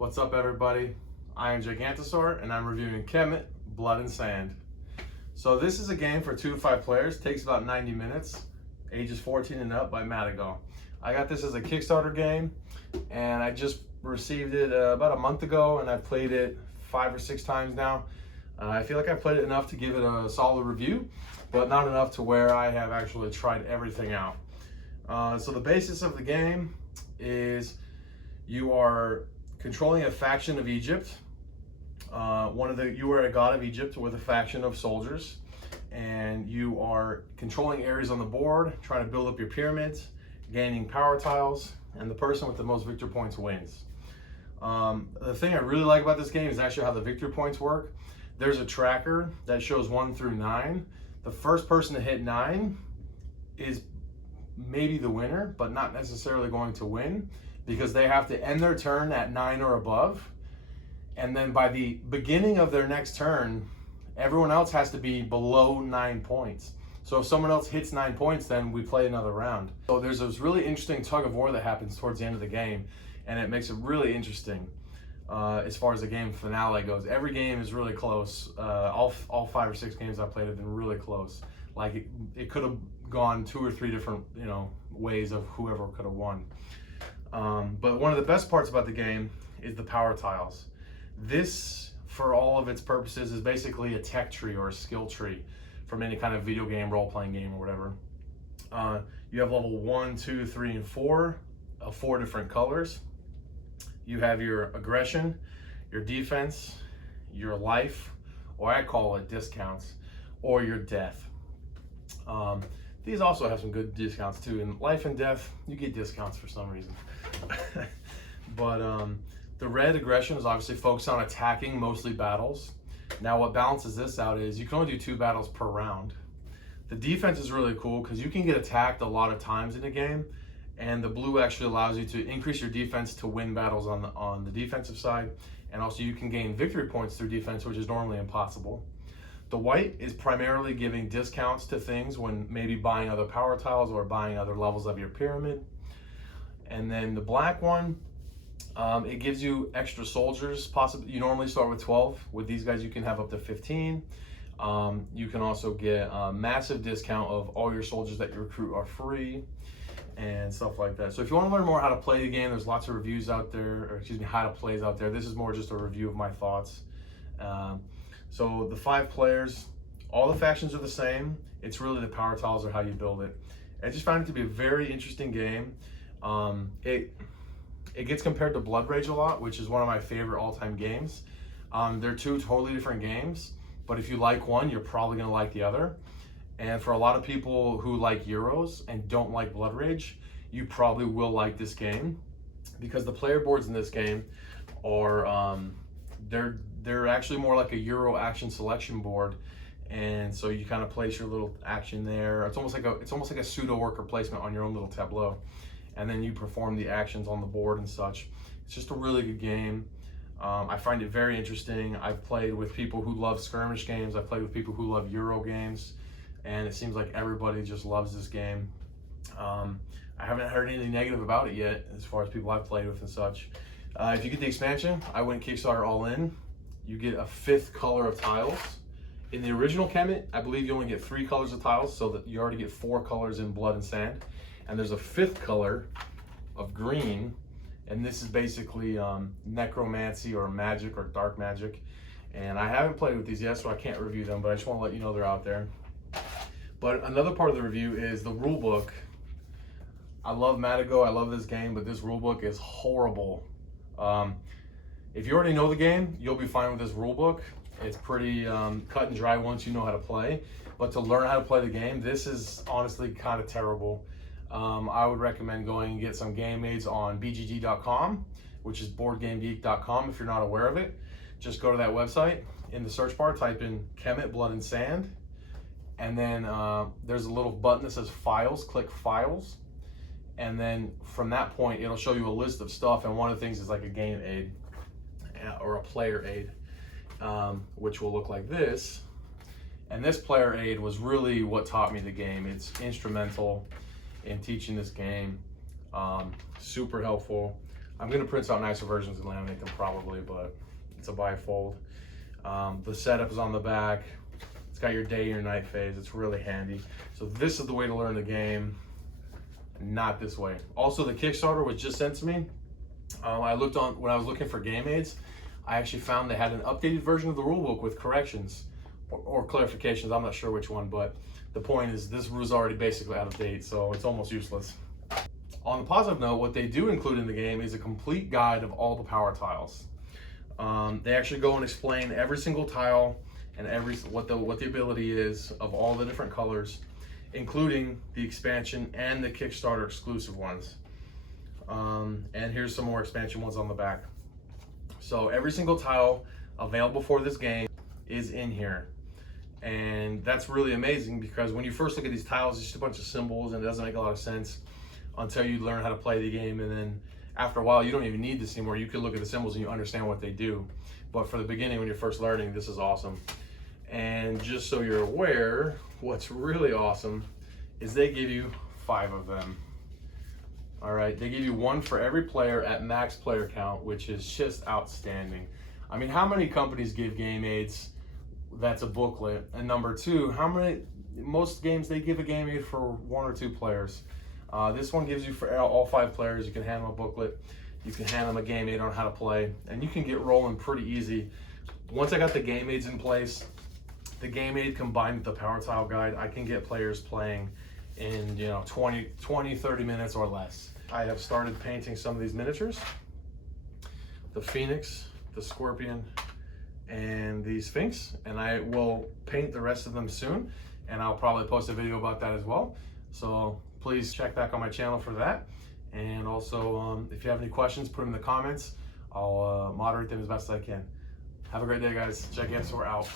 What's up, everybody? I am Gigantosaur, and I'm reviewing Kemet, Blood and Sand. So this is a game for 2 to 5 players, takes about 90 minutes, ages 14 and up by Madigo. I got this as a Kickstarter game, and I just received it about a month ago, and I've played it 5 or 6 times now. I feel like I've played it enough to give it a solid review, but not enough to where I have actually tried everything out. So the basis of the game is you are controlling a faction of Egypt. You are a god of Egypt with a faction of soldiers, and you are controlling areas on the board, trying to build up your pyramids, gaining power tiles, and the person with the most victory points wins. The thing I really like about this game is actually how the victory points work. There's a tracker that shows 1 through 9. The first person to hit 9 is maybe the winner, but not necessarily going to win, because they have to end their turn at 9 or above, and then by the beginning of their next turn, everyone else has to be below 9 points. So if someone else hits 9 points, then we play another round. So there's this really interesting tug of war that happens towards the end of the game, and it makes it really interesting as far as the game finale goes. Every game is really close. All 5 or 6 games I played have been really close. Like it could have gone 2 or 3 different ways of whoever could have won. But one of the best parts about the game is the power tiles. This, for all of its purposes, is basically a tech tree or a skill tree from any kind of video game, role-playing game, or whatever. You have level 1, 2, 3, and 4 of 4 different colors. You have your aggression, your defense, your life, or I call it discounts, or your death. These also have some good discounts too. In life and death, you get discounts for some reason. But the red aggression is obviously focused on attacking, mostly battles. Now what balances this out is you can only do 2 battles per round. The defense is really cool because you can get attacked a lot of times in a game, and the blue actually allows you to increase your defense to win battles on the defensive side, and also you can gain victory points through defense, which is normally impossible. The white is primarily giving discounts to things when maybe buying other power tiles or buying other levels of your pyramid. And then the black one, it gives you extra soldiers. Possibly, you normally start with 12. With these guys, you can have up to 15. You can also get a massive discount of all your soldiers that you recruit are free and stuff like that. So if you want to learn more how to play the game, there's lots of reviews out there, or excuse me, how to plays out there. This is more just a review of my thoughts. So the 5 players, all the factions are the same. It's really the power tiles are how you build it. I just found it to be a very interesting game. It gets compared to Blood Rage a lot, which is one of my favorite all-time games. They're 2 totally different games, but if you like one, you're probably gonna like the other. And for a lot of people who like Euros and don't like Blood Rage, you probably will like this game, because the player boards in this game are they're actually more like a Euro action selection board, and so you kind of place your little action there. It's almost like a pseudo worker placement on your own little tableau, and then you perform the actions on the board and such. It's just a really good game. I find it very interesting. I've played with people who love skirmish games. I've played with people who love Euro games, and it seems like everybody just loves this game. I haven't heard anything negative about it yet as far as people I've played with and such. If you get the expansion, I went Kickstarter all in. You get a 5th color of tiles. In the original Kemet, I believe you only get 3 colors of tiles, so that you already get 4 colors in Blood and Sand. And there's a 5th color of green, and this is basically necromancy or magic or dark magic. And I haven't played with these yet, so I can't review them, but I just want to let you know they're out there. But another part of the review is the rule book. I love Madigo, I love this game, but this rule book is horrible. If you already know the game, you'll be fine with this rule book. It's pretty cut and dry once you know how to play. But to learn how to play the game, this is honestly kind of terrible. I would recommend going and get some game aids on bgg.com, which is boardgamegeek.com if you're not aware of it. Just go to that website. In the search bar, type in Kemet, Blood and Sand. And then there's a little button that says Files. Click Files. And then from that point, it'll show you a list of stuff. And one of the things is like a game aid or a player aid, which will look like this. And this player aid was really what taught me the game. It's instrumental in teaching this game. Super helpful. I'm gonna print out nicer versions and laminate them probably, but it's a bifold. The setup is on the back. It's got your day, your night phase. It's really handy. So this is the way to learn the game, not this way. Also, the Kickstarter was just sent to me. I looked on, when I was looking for game aids, I actually found they had an updated version of the rulebook with corrections or clarifications. I'm not sure which one, but the point is this was already basically out of date, so it's almost useless. On the positive note, what they do include in the game is a complete guide of all the power tiles. They actually go and explain every single tile and what the ability is of all the different colors, including the expansion and the Kickstarter exclusive ones. And here's some more expansion ones on the back. So every single tile available for this game is in here. And that's really amazing because when you first look at these tiles, it's just a bunch of symbols and it doesn't make a lot of sense until you learn how to play the game. And then after a while, you don't even need this anymore. You can look at the symbols and you understand what they do. But for the beginning, when you're first learning, this is awesome. And just so you're aware, what's really awesome is they give you 5 of them. All right, they give you 1 for every player at max player count, which is just outstanding. I mean, how many companies give game aids that's a booklet? And number 2, most games they give a game aid for 1 or 2 players. This one gives you for all 5 players. You can hand them a booklet, you can hand them a game aid on how to play, and you can get rolling pretty easy. Once I got the game aids in place, the game aid combined with the power tile guide, I can get players playing in 20, 30 minutes or less. I have started painting some of these miniatures. The Phoenix, the Scorpion, and the Sphinx, and I will paint the rest of them soon, and I'll probably post a video about that as well. So please check back on my channel for that. And also, if you have any questions, put them in the comments. I'll moderate them as best as I can. Have a great day, guys. Gigantosaur out.